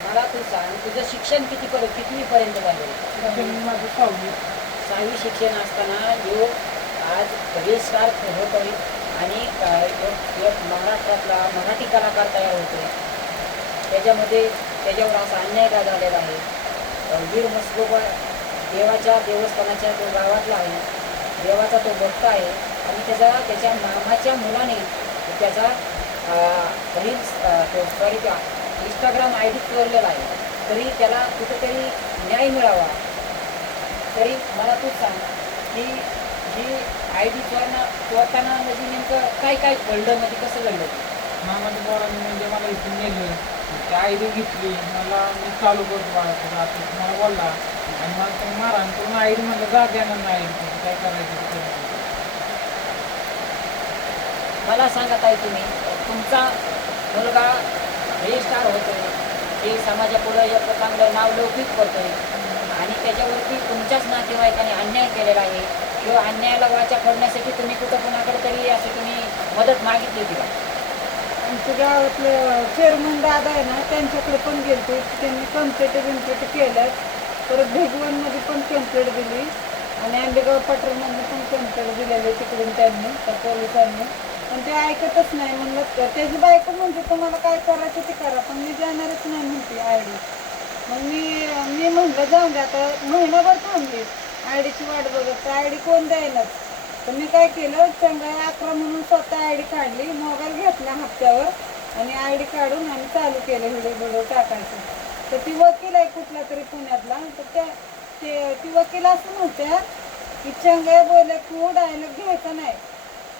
मला तू सांग तुझं शिक्षण किती पर्यंत कितवीपर्यंत झालं? शिक्षण माझं सहावी. सहावी शिक्षण असताना यो आज रजिस्ट्रार होतोय आणि काय एक महाराष्ट्रातला मराठी कलाकार तयार होतोय. त्याच्यामध्ये त्याच्यावर असा अन्याय का झालेला आहे? वीर मसलोबा देवाच्या देवस्थानाच्या तो गावातला आहे. देवाचा तो भक्त आहे. आणि त्याचा त्याच्या मामाच्या मुलाने त्याचा तो सॉरी इंस्टाग्राम आय डी चोरलेला आहे तरी त्याला कुठेतरी न्याय मिळावा तरी मला तूच सांग की ही आय डी चोरणा चोरताना म्हणजे नेमकं काय काय घडलं म्हणजे कसं घडलं ते? मामाच्या पोरांनी म्हणजे मला इथून नेलं ते आय डी घेतली मला मी चालू करतो बाळा तुला आता तुम्हाला बोलला आणि मला ते मारहाण करून आय डी म्हणलं जा देणार नाही. काय करायचं ते करा. मला सांगा ताई तुम्ही तुमचा मुलगा रजिस्ट्रार होतोय. हे समाजापुढं एक चांगलं नाव लौकिक करतोय. आणि त्याच्यावरती तुमच्याच नातेवाईकांनी अन्याय केलेला आहे. किंवा अन्यायाला वाचा फोडण्यासाठी तुम्ही कुठं कोणाकडे तरी अशी तुम्ही मदत मागितली किंवा? आमच्या गावातले चेअरमन दादा आहे ना त्यांच्याकडे पण गेलते. त्यांनी कंप्लेट बिम्प्लेट केलं परत भेगवनमध्ये पण कंप्लेंट दिली. आणि आंबेगाव पटरमधनं पण कम्प्लेट दिलेली तिकडून त्यांनी त्या पोलिसांनी. पण ते ऐकतच नाही म्हणलं त्याची बायको म्हणजे तुम्हाला काय करायचं ते करा पण मी जाणारच नाही म्हणते आय डी मग मी मी म्हणलं जाऊन दे आता महिनाभर थांबली आय डीची वाट बघत. आय डी कोण द्यायलाच तर मी काय केलं चंगाई अकरा म्हणून स्वतः आय डी काढली मोबाईल घेतला हप्त्यावर आणि आय डी काढून आम्ही चालू केलं व्हिडिओ व्हिडिओ टाकायचं. तर ती वकील आहे कुठला तरी पुण्यातला. तर त्या ते ती वकील असं म्हणत्या की चंगाई बोलल्या की डायलॉग घ्यायचा नाही.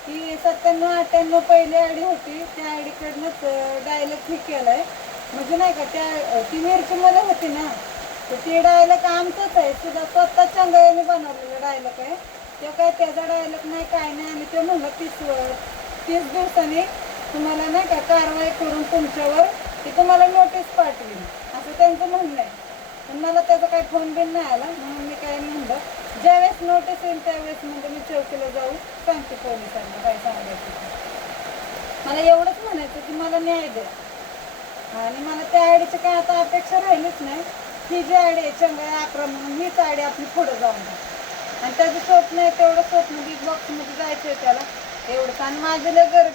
ती सत्त्याण्णव अठ्ठ्याण्णव पहिली आयडी होती. त्या आयडी कडनंच डायलॉग हे केलाय. म्हणजे नाही का त्या ती मिरचीमध्ये होती ना. तर ती डायलॉग आमचंच आहे. सुद्धा स्वतः चंगाईने बनवलेलं डायलॉग आहे. ते काय त्याचा डायलॉग नाही काय नाही. आणि ते म्हणलं तीस तीस दिवसांनी तुम्हाला नाही का कारवाई करून तुमच्यावर ती तुम्हाला नोटीस पाठवी असं त्यांचं म्हणणं आहे. पण मला त्याचा काही फोन बिन नाही आला. म्हणून मी काय म्हणलं ज्यावेळेस नोटीस येईल त्यावेळेस म्हणजे मी चौकीला जाऊ सांगते पोलिसांना काय सांगायचं मला एवढंच म्हणायचं की मला न्याय द्या आणि मला त्या आयडीची काय आता अपेक्षा राहिलीच नाही. ही जी आयडी आहे चंगा अकरा म्हणून हीच आयडी आपली पुढं जाऊन आणि त्याचं स्वप्न आहे तेवढं स्वप्न बिग बॉक्समध्ये जायचं आहे त्याला. एवढंच. आणि माझं लय गरज